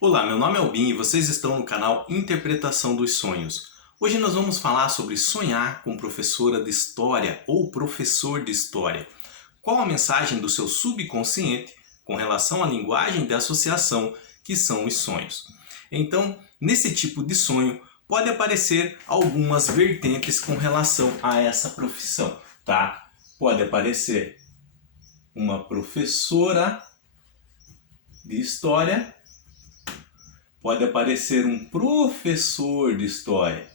Olá, meu nome é Albin e vocês estão no canal Interpretação dos Sonhos. Hoje nós vamos falar sobre sonhar com professora de história ou professor de história. Qual a mensagem do seu subconsciente com relação à linguagem de associação que são os sonhos? Então, nesse tipo de sonho, pode aparecer algumas vertentes com relação a essa profissão, tá? Pode aparecer uma professora de história. Pode aparecer um professor de história.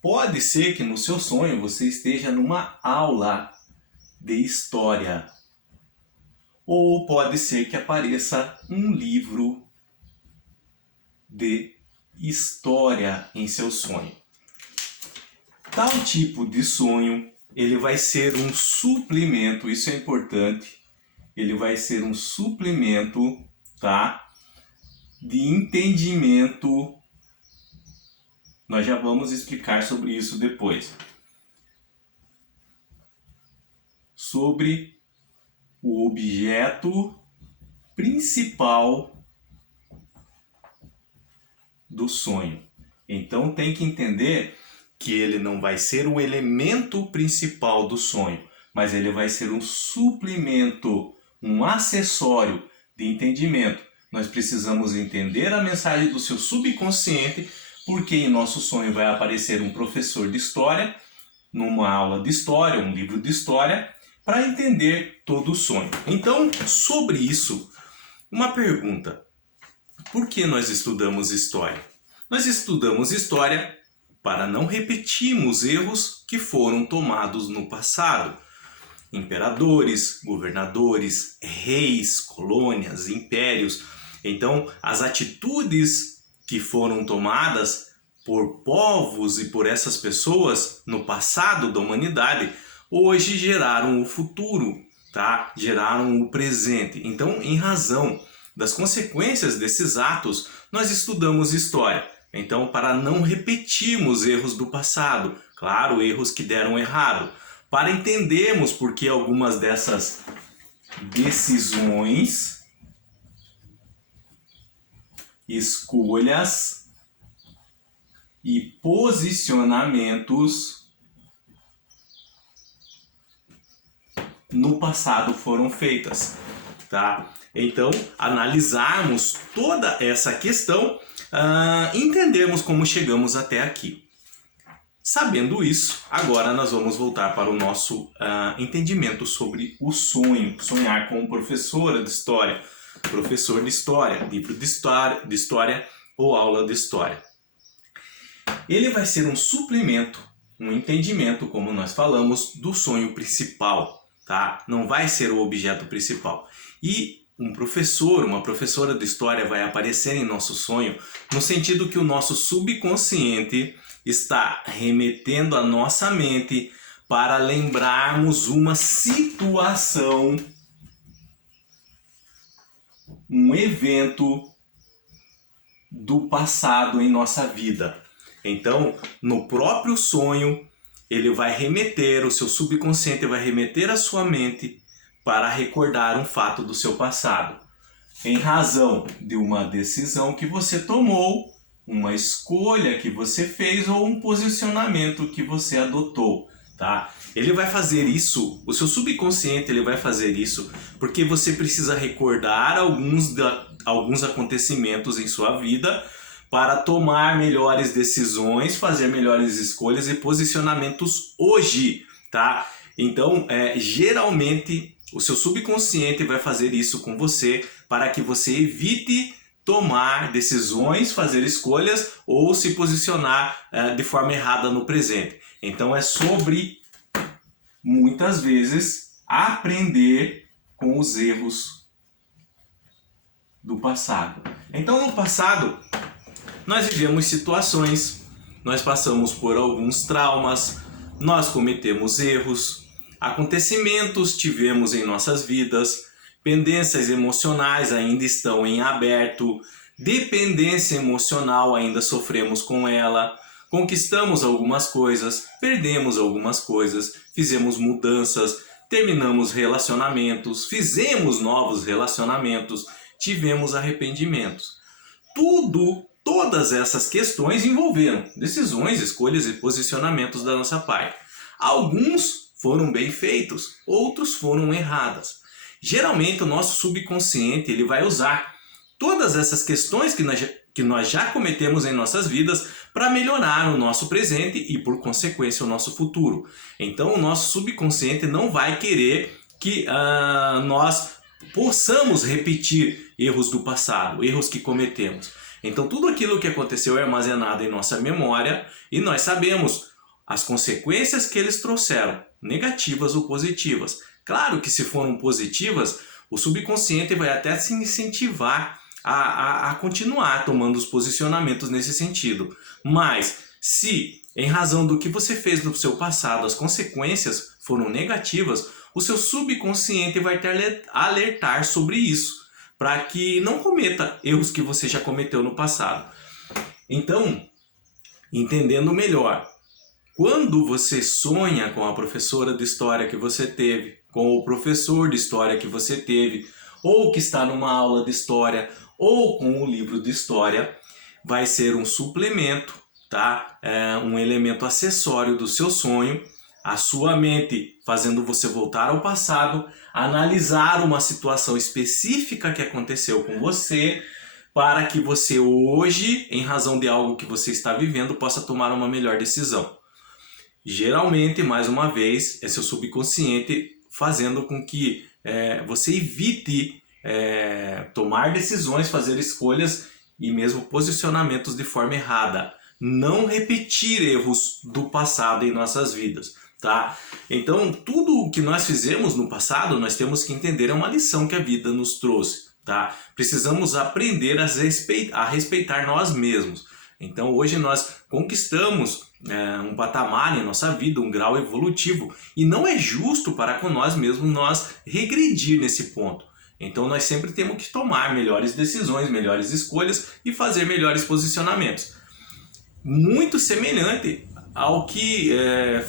Pode ser que no seu sonho você esteja numa aula de história. Ou pode ser que apareça um livro de história em seu sonho. Tal tipo de sonho, ele vai ser um suplemento, isso é importante. Ele vai ser um suplemento, tá? De entendimento. Nós já vamos explicar sobre isso depois. Sobre o objeto principal do sonho. Então tem que entender que ele não vai ser o elemento principal do sonho, mas ele vai ser um suplemento, um acessório de entendimento. Nós precisamos entender a mensagem do seu subconsciente, porque em nosso sonho vai aparecer um professor de história, numa aula de história, um livro de história, para entender todo o sonho. Então, sobre isso, uma pergunta. Por que nós estudamos história? Nós estudamos história para não repetirmos erros que foram tomados no passado. Imperadores, governadores, reis, colônias, impérios. Então, as atitudes que foram tomadas por povos e por essas pessoas no passado da humanidade, hoje geraram o futuro, tá? Geraram o presente. Então, em razão das consequências desses atos, nós estudamos história. Então, para não repetirmos erros do passado, claro, erros que deram errado, para entendermos por que algumas dessas decisões, escolhas e posicionamentos no passado foram feitas, tá? Então, analisarmos toda essa questão, entendermos como chegamos até aqui. Sabendo isso, agora nós vamos voltar para o nosso entendimento sobre o sonho. Sonhar com professora de história, professor de história, livro de história ou aula de história. Ele vai ser um suplemento, um entendimento, como nós falamos, do sonho principal, tá? Não vai ser o objeto principal. E um professor, uma professora de história vai aparecer em nosso sonho no sentido que o nosso subconsciente está remetendo a nossa mente para lembrarmos uma situação, um evento do passado em nossa vida. Então, no próprio sonho, ele vai remeter, o seu subconsciente vai remeter a sua mente para recordar um fato do seu passado, em razão de uma decisão que você tomou, uma escolha que você fez ou um posicionamento que você adotou, tá? Ele vai fazer isso, o seu subconsciente ele vai fazer isso porque você precisa recordar alguns acontecimentos em sua vida para tomar melhores decisões, fazer melhores escolhas e posicionamentos hoje, tá? Então, geralmente o seu subconsciente vai fazer isso com você para que você evite tomar decisões, fazer escolhas ou se posicionar de forma errada no presente. Então é sobre, muitas vezes, aprender com os erros do passado. Então no passado, nós vivemos situações, nós passamos por alguns traumas, nós cometemos erros, acontecimentos tivemos em nossas vidas, pendências emocionais ainda estão em aberto, dependência emocional ainda sofremos com ela, conquistamos algumas coisas, perdemos algumas coisas, fizemos mudanças, terminamos relacionamentos, fizemos novos relacionamentos, tivemos arrependimentos. todas essas questões envolveram decisões, escolhas e posicionamentos da nossa parte. Alguns foram bem feitos, outros foram errados. Geralmente o nosso subconsciente ele vai usar todas essas questões que nós já cometemos em nossas vidas para melhorar o nosso presente e, por consequência, o nosso futuro. Então o nosso subconsciente não vai querer que nós possamos repetir erros do passado, erros que cometemos. Então tudo aquilo que aconteceu é armazenado em nossa memória e nós sabemos as consequências que eles trouxeram, negativas ou positivas. Claro que se foram positivas, o subconsciente vai até se incentivar a continuar tomando os posicionamentos nesse sentido. Mas se, em razão do que você fez no seu passado, as consequências foram negativas, o seu subconsciente vai te alertar sobre isso, para que não cometa erros que você já cometeu no passado. Então, entendendo melhor, quando você sonha com a professora de história que você teve, com o professor de história que você teve, ou que está numa aula de história, ou com um livro de história, vai ser um suplemento, tá? Um elemento acessório do seu sonho, a sua mente fazendo você voltar ao passado, analisar uma situação específica que aconteceu com você, para que você hoje, em razão de algo que você está vivendo, possa tomar uma melhor decisão. Geralmente, mais uma vez, é seu subconsciente fazendo com que você evite tomar decisões, fazer escolhas e mesmo posicionamentos de forma errada. Não repetir erros do passado em nossas vidas, tá? Então, tudo o que nós fizemos no passado, nós temos que entender, é uma lição que a vida nos trouxe, tá? Precisamos aprender a respeitar nós mesmos. Então, hoje nós conquistamos um patamar em nossa vida, um grau evolutivo, e não é justo para com nós mesmos nós regredir nesse ponto. Então nós sempre temos que tomar melhores decisões, melhores escolhas e fazer melhores posicionamentos. Muito semelhante ao que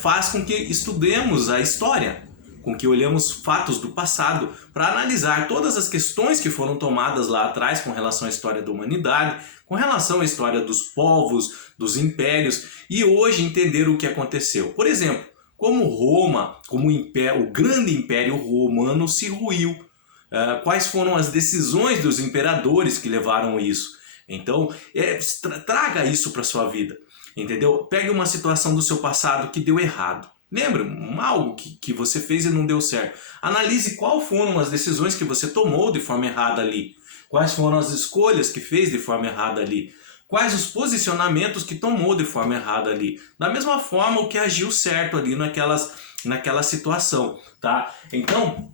faz com que estudemos a história, com que olhamos fatos do passado para analisar todas as questões que foram tomadas lá atrás com relação à história da humanidade, com relação à história dos povos, dos impérios, e hoje entender o que aconteceu. Por exemplo, como Roma, como o grande império romano se ruiu, quais foram as decisões dos imperadores que levaram isso. Então, traga isso para a sua vida, entendeu? Pegue uma situação do seu passado que deu errado. Lembra? Algo que você fez e não deu certo. Analise quais foram as decisões que você tomou de forma errada ali. Quais foram as escolhas que fez de forma errada ali. Quais os posicionamentos que tomou de forma errada ali. Da mesma forma, o que agiu certo ali naquela situação, tá? Então,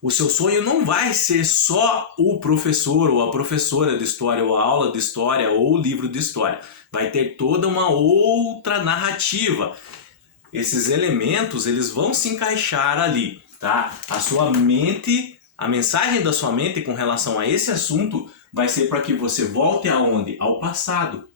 o seu sonho não vai ser só o professor ou a professora de história, ou a aula de história, ou o livro de história. Vai ter toda uma outra narrativa. Esses elementos, eles vão se encaixar ali, tá? A sua mente, a mensagem da sua mente com relação a esse assunto vai ser para que você volte aonde? Ao passado.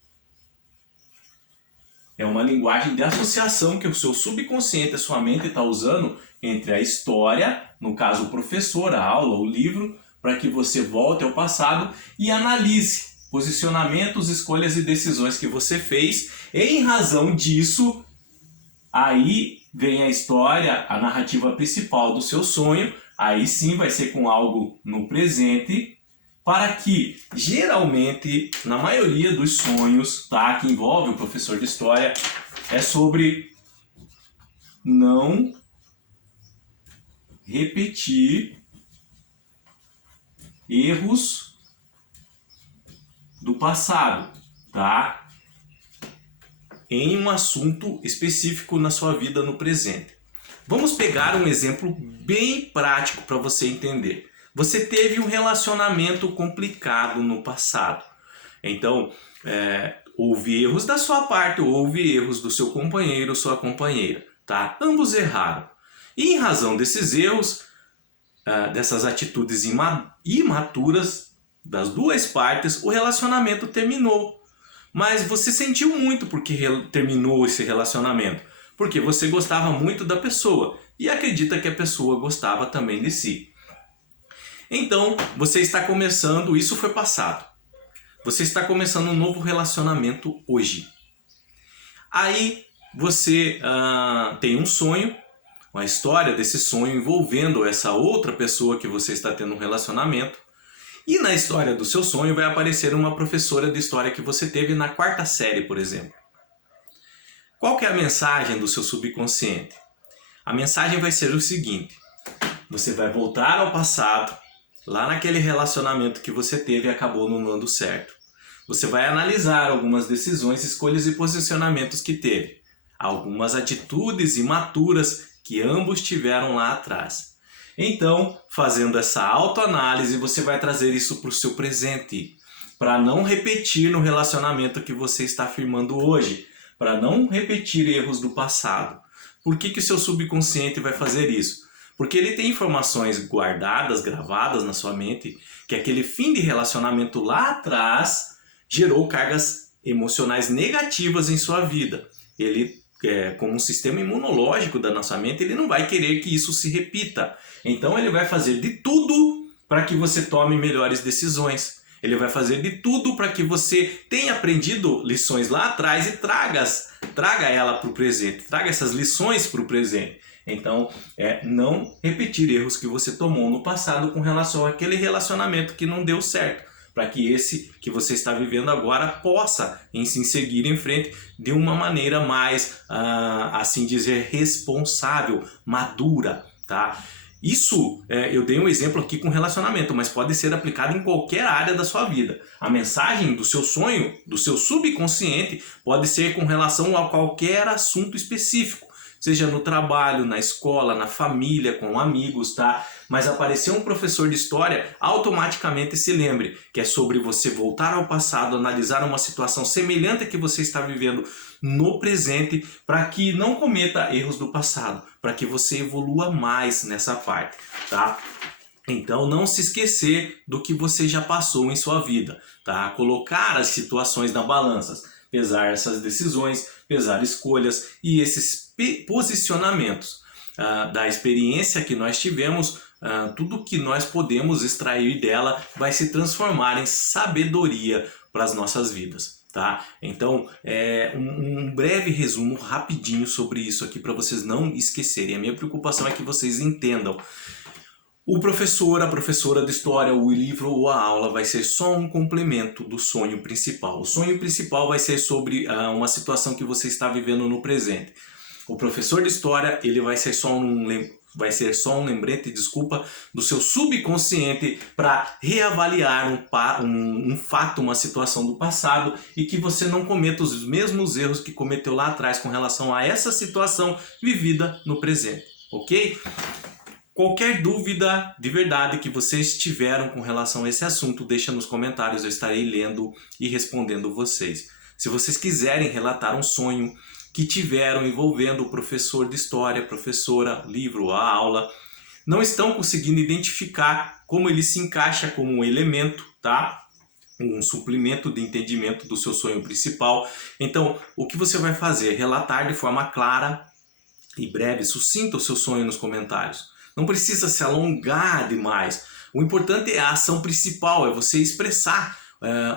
É uma linguagem de associação que o seu subconsciente, a sua mente está usando entre a história, no caso o professor, a aula, o livro, para que você volte ao passado e analise posicionamentos, escolhas e decisões que você fez. E em razão disso, aí vem a história, a narrativa principal do seu sonho. Aí sim vai ser com algo no presente, para que, geralmente, na maioria dos sonhos, tá, que envolve o professor de história, é sobre não repetir erros do passado, tá? Em um assunto específico na sua vida no presente. Vamos pegar um exemplo bem prático para você entender. Você teve um relacionamento complicado no passado. Então, houve erros da sua parte, houve erros do seu companheiro ou sua companheira, tá? Ambos erraram. E em razão desses erros, dessas atitudes imaturas das duas partes, o relacionamento terminou. Mas você sentiu muito porque terminou esse relacionamento. Porque você gostava muito da pessoa e acredita que a pessoa gostava também de si. Então, você está começando, isso foi passado. Você está começando um novo relacionamento hoje. Aí você tem um sonho, uma história desse sonho envolvendo essa outra pessoa que você está tendo um relacionamento. E na história do seu sonho vai aparecer uma professora de história que você teve na 4ª série, por exemplo. Qual que é a mensagem do seu subconsciente? A mensagem vai ser o seguinte: você vai voltar ao passado, lá naquele relacionamento que você teve e acabou não dando certo. Você vai analisar algumas decisões, escolhas e posicionamentos que teve. Algumas atitudes imaturas que ambos tiveram lá atrás. Então, fazendo essa autoanálise, você vai trazer isso para o seu presente, para não repetir no relacionamento que você está firmando hoje, para não repetir erros do passado. Por que o seu subconsciente vai fazer isso? Porque ele tem informações guardadas, gravadas na sua mente, que aquele fim de relacionamento lá atrás gerou cargas emocionais negativas em sua vida. Ele, como um sistema imunológico da nossa mente, ele não vai querer que isso se repita. Então ele vai fazer de tudo para que você tome melhores decisões. Ele vai fazer de tudo para que você tenha aprendido lições lá atrás e traga ela para o presente, traga essas lições para o presente. Então, não repetir erros que você tomou no passado com relação àquele relacionamento que não deu certo, para que esse que você está vivendo agora possa se seguir em frente de uma maneira mais, assim dizer, responsável, madura, tá? Isso, eu dei um exemplo aqui com relacionamento, mas pode ser aplicado em qualquer área da sua vida. A mensagem do seu sonho, do seu subconsciente, pode ser com relação a qualquer assunto específico. Seja no trabalho, na escola, na família, com amigos, tá? Mas aparecer um professor de história, automaticamente se lembre que é sobre você voltar ao passado, analisar uma situação semelhante à que você está vivendo no presente, para que não cometa erros do passado, para que você evolua mais nessa parte, tá? Então não se esquecer do que você já passou em sua vida, tá? Colocar as situações na balança, pesar essas decisões, pesar escolhas e esses posicionamentos da experiência que nós tivemos, tudo que nós podemos extrair dela vai se transformar em sabedoria para as nossas vidas, tá? Então, um breve resumo rapidinho sobre isso aqui para vocês não esquecerem. A minha preocupação é que vocês entendam. O professor, a professora de história, o livro ou a aula vai ser só um complemento do sonho principal. O sonho principal vai ser sobre uma situação que você está vivendo no presente. O professor de história, ele vai ser só um lembrete, do seu subconsciente para reavaliar um fato, uma situação do passado e que você não cometa os mesmos erros que cometeu lá atrás com relação a essa situação vivida no presente, ok? Qualquer dúvida de verdade que vocês tiveram com relação a esse assunto, deixa nos comentários, eu estarei lendo e respondendo vocês. Se vocês quiserem relatar um sonho que tiveram envolvendo o professor de história, professora, livro, a aula, não estão conseguindo identificar como ele se encaixa como um elemento, tá? Um suplemento de entendimento do seu sonho principal. Então, o que você vai fazer? Relatar de forma clara e breve, sucinta o seu sonho nos comentários. Não precisa se alongar demais. O importante é a ação principal, é você expressar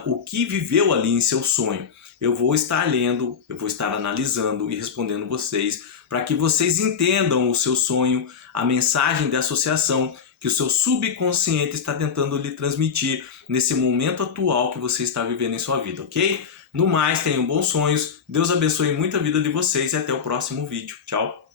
o que viveu ali em seu sonho. Eu vou estar lendo, eu vou estar analisando e respondendo vocês para que vocês entendam o seu sonho, a mensagem de associação que o seu subconsciente está tentando lhe transmitir nesse momento atual que você está vivendo em sua vida, ok? No mais, tenham bons sonhos, Deus abençoe muito a vida de vocês e até o próximo vídeo. Tchau!